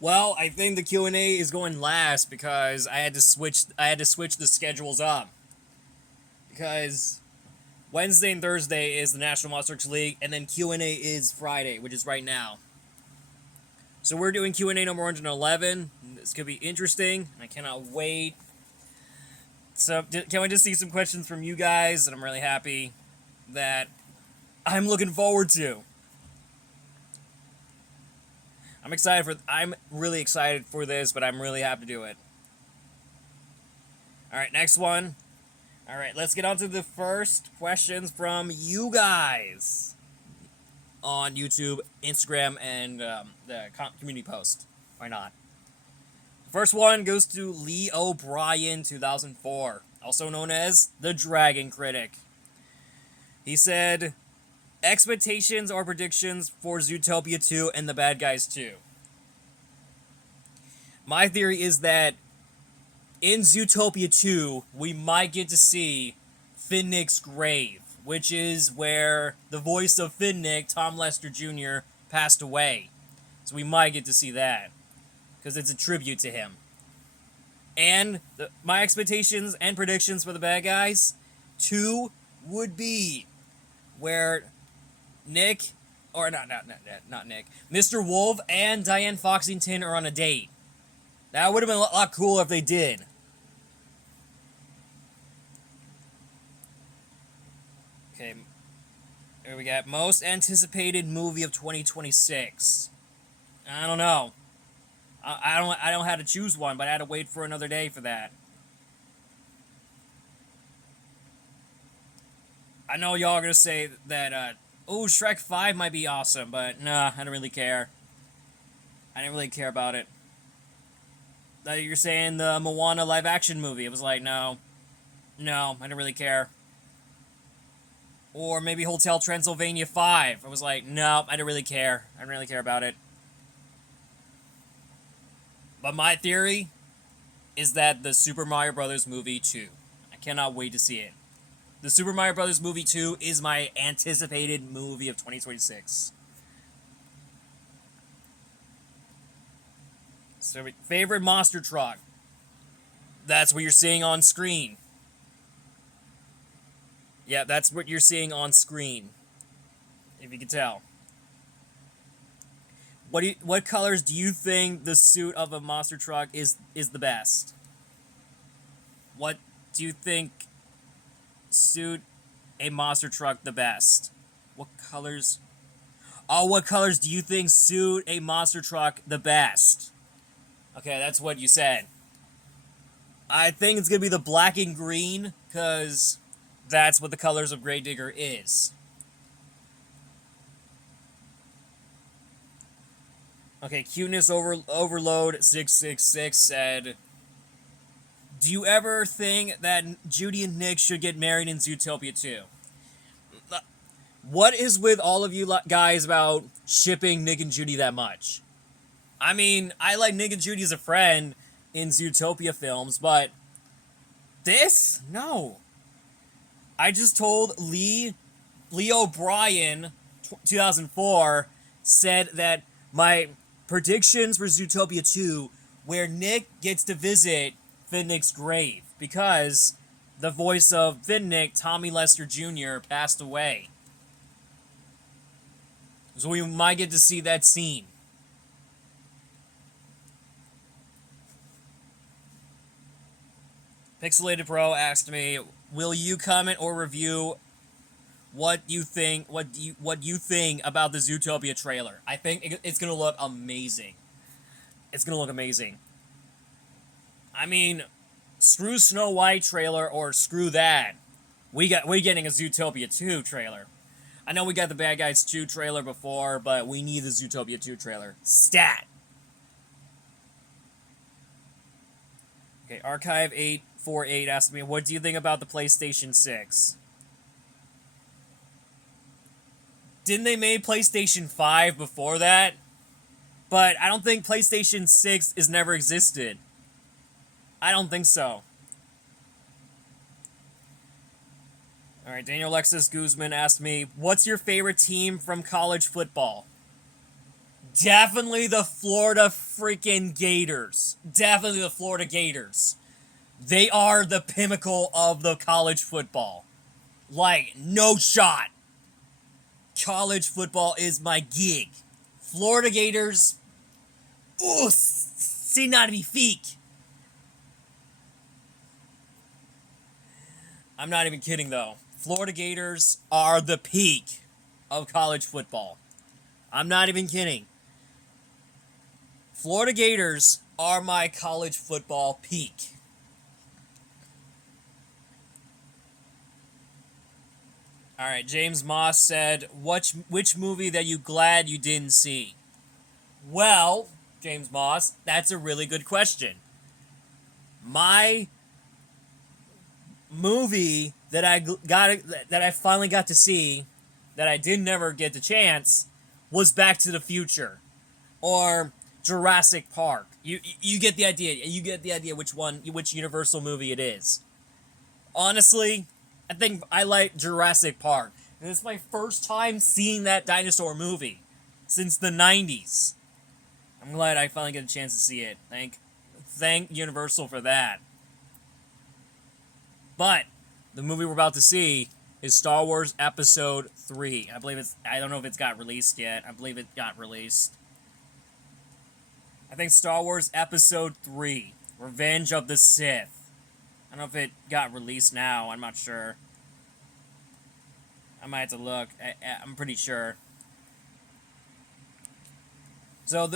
Well, I think the Q&A is going last because I had to switch the schedules up because Wednesday and Thursday is the National Monster Truck League, and then Q&A is Friday, which is right now. So we're doing Q&A number 111. This could be interesting. I cannot wait. So can we just see some questions from you guys that I'm really happy that I'm looking forward to. I'm really excited for this, but I'm really happy to do it. All right, next one. All right, let's get on to the first questions from you guys on YouTube, Instagram, and the community post. Why not? The first one goes to Lee O'Brien, 2004, also known as the Dragon Critic. He said, expectations or predictions for Zootopia 2 and The Bad Guys 2. My theory is that in Zootopia 2, we might get to see Finnick's grave, which is where the voice of Finnick, Tom Lester Jr., passed away. So we might get to see that, because it's a tribute to him. And my expectations and predictions for The Bad Guys 2 would be where Nick, or not Nick, Mr. Wolf and Diane Foxington are on a date. That would have been a lot cooler if they did. Okay, here we got most anticipated movie of 2026. I don't know. I don't have to choose one, but I had to wait for another day for that. I know y'all are gonna say that oh, Shrek 5 might be awesome, but nah, I don't really care. I didn't really care about it. You're saying the Moana live action movie. It was like, no, I didn't really care. Or maybe Hotel Transylvania 5. I was like, no, I didn't really care. I didn't really care about it. But my theory is that the Super Mario Brothers movie 2. I cannot wait to see it. The Super Mario Brothers movie 2 is my anticipated movie of 2026. So, favorite monster truck. That's what you're seeing on screen. Yeah, that's what you're seeing on screen. If you can tell. What colors do you think the suit of a monster truck is the best? What do you think suit a monster truck the best? What colors? Oh, what colors do you think suit a monster truck the best? Okay, that's what you said. I think it's gonna be the black and green, because that's what the colors of Gravedigger is. Okay, Overload 666 said, do you ever think that Judy and Nick should get married in Zootopia 2? What is with all of you guys about shipping Nick and Judy that much? I mean, I like Nick and Judy as a friend in Zootopia films, but this? No. I just told Lee O'Brien, 2004, said that my predictions for Zootopia 2, where Nick gets to visit Finnick's grave, because the voice of Finnick, Tommy Lester Jr., passed away. So we might get to see that scene. Pixelated Pro asked me, will you comment or review what you think about the Zootopia trailer? I think it's gonna look amazing. It's gonna look amazing. I mean, screw Snow White trailer or screw that. We're getting a Zootopia 2 trailer. I know we got the Bad Guys 2 trailer before, but we need the Zootopia 2 trailer. Stat! Okay, Archive 848 asked me, what do you think about the PlayStation 6? Didn't they make PlayStation 5 before that? But I don't think PlayStation 6 has never existed. I don't think so. Alright, Daniel Alexis Guzman asked me, what's your favorite team from college football? Definitely the Florida freaking Gators. Definitely the Florida Gators. They are the pinnacle of the college football. Like, no shot. College football is my gig. Florida Gators, ooh, seem not to be fake. I'm not even kidding though. Florida Gators are the peak of college football. I'm not even kidding. Florida Gators are my college football peak. All right, James Moss said, which movie that you glad you didn't see? Well, James Moss, that's a really good question. My movie that I finally got to see that I did never get the chance was Back to the Future or Jurassic Park. You get the idea. You get the idea which Universal movie it is. Honestly, I think I like Jurassic Park. And it's my first time seeing that dinosaur movie since the 90s. I'm glad I finally get a chance to see it. Thank Universal for that. But the movie we're about to see is Star Wars Episode 3. I don't know if it's got released yet. I believe it got released. I think Star Wars Episode 3, Revenge of the Sith. I don't know if it got released now. I'm not sure. I might have to look. I'm pretty sure. So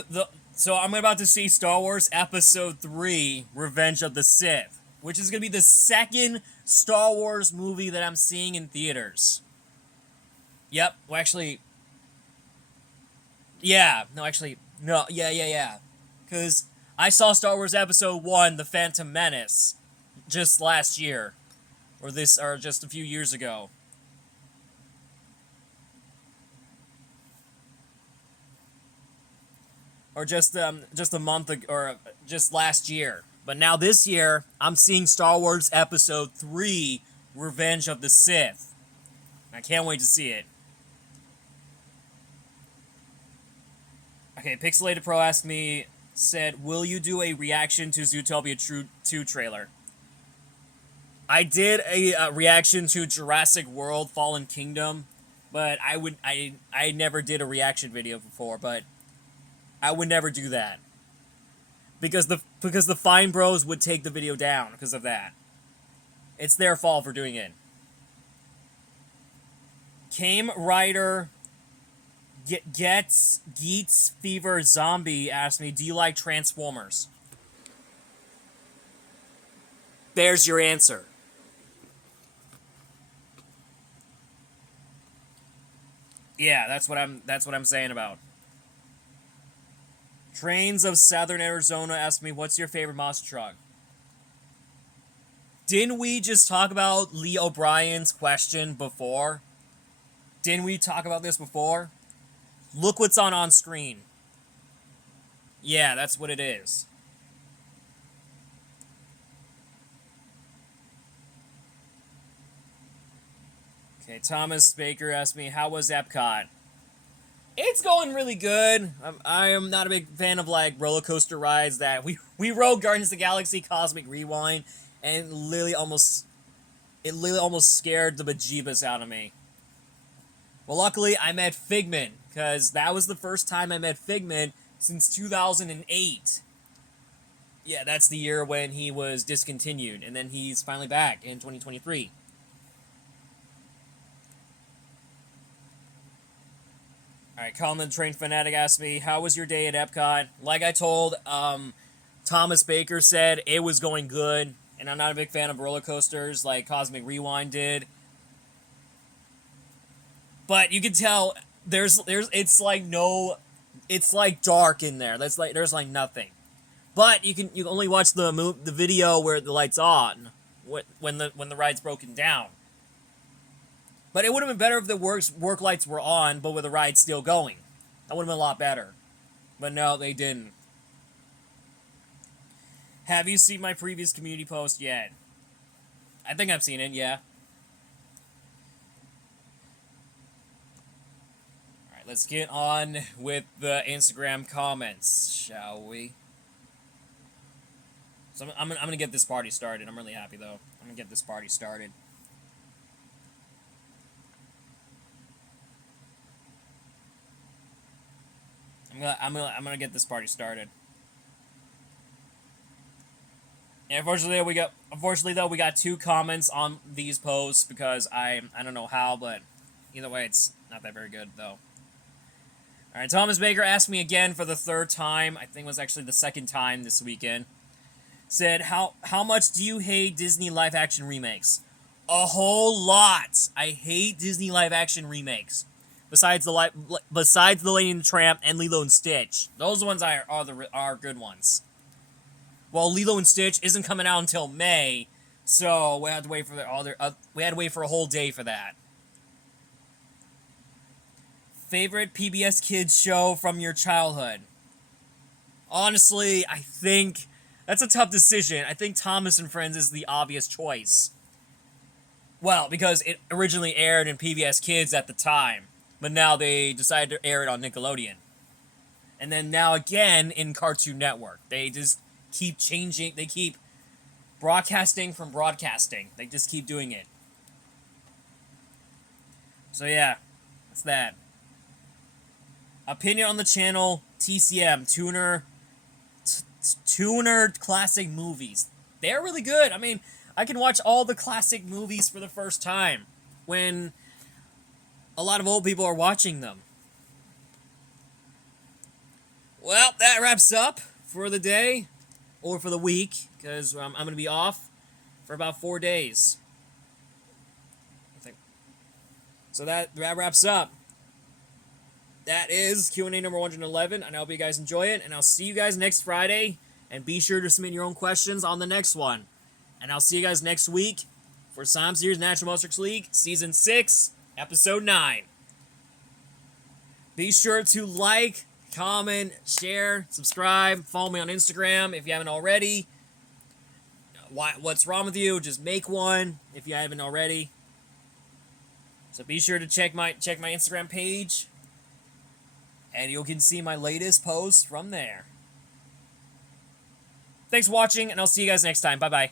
so I'm about to see Star Wars Episode 3, Revenge of the Sith, which is going to be the second Star Wars movie that I'm seeing in theaters. Yep. Well, actually, yeah. No, actually, no. Yeah. Because I saw Star Wars Episode 1, The Phantom Menace, just last year, or just a few years ago. Or just a month ago, or just last year. But now this year, I'm seeing Star Wars Episode 3, Revenge of the Sith. I can't wait to see it. Okay, Pixelated Pro said, will you do a reaction to Zootopia 2 trailer? I did a reaction to Jurassic World Fallen Kingdom, but I never did a reaction video before, but I would never do that. Because the Fine Bros would take the video down because of that. It's their fault for doing it. Came Rider Geets Fever Zombie asked me, do you like Transformers? There's your answer. Yeah, that's what I'm saying about. Trains of Southern Arizona asked me, what's your favorite monster truck? Didn't we just talk about Lee O'Brien's question before? Didn't we talk about this before? Look what's on screen. Yeah, that's what it is. Okay, Thomas Baker asked me, how was Epcot? It's going really good. I am not a big fan of like roller coaster rides that we rode Guardians of the Galaxy Cosmic Rewind, and it literally almost scared the bejeebus out of me. Well, luckily I met Figment, because that was the first time I met Figment since 2008. Yeah, that's the year when he was discontinued, and then he's finally back in 2023. Alright, Colin the Train Fanatic asked me, how was your day at Epcot? Like I told, Thomas Baker said it was going good, and I'm not a big fan of roller coasters like Cosmic Rewind did. But you can tell it's like dark in there. There's like nothing. But you can only watch the video where the light's on when the ride's broken down. But it would have been better if the work lights were on, but with the ride still going. That would have been a lot better. But no, they didn't. Have you seen my previous community post yet? I think I've seen it, yeah. let's get on with the Instagram comments, shall we? So I'm gonna get this party started. I'm really happy though. I'm gonna get this party started. I'm gonna get this party started. And unfortunately though we got 2 comments on these posts because I don't know how, but either way it's not that very good though. All right, Thomas Baker asked me again for the 3rd time. I think it was actually the 2nd time this weekend. Said, how much do you hate Disney live-action remakes? A whole lot. I hate Disney live-action remakes. Besides the Lady and the Tramp and Lilo and Stitch. Those ones are good ones. Well, Lilo and Stitch isn't coming out until May, so we had to wait for we had to wait for a whole day for that. Favorite PBS Kids show from your childhood? Honestly, I think that's a tough decision. I think Thomas and Friends is the obvious choice. Well, because it originally aired in PBS Kids at the time, but now they decided to air it on Nickelodeon. And then now again in Cartoon Network. They just keep changing, they keep broadcasting from broadcasting. They just keep doing it. So yeah, that's that. Opinion on the channel, TCM, Tuner Classic Movies. They're really good. I mean, I can watch all the classic movies for the first time when a lot of old people are watching them. Well, that wraps up for the day, or for the week, because I'm going to be off for about 4 days. So that wraps up. That is Q&A number 111, and I hope you guys enjoy it, and I'll see you guys next Friday, and be sure to submit your own questions on the next one. And I'll see you guys next week for Sam Sears National Monsters League, Season 6, Episode 9. Be sure to like, comment, share, subscribe, follow me on Instagram if you haven't already. What's wrong with you? Just make one if you haven't already. So be sure to check my Instagram page, and you can see my latest posts from there. Thanks for watching, and I'll see you guys next time. Bye-bye.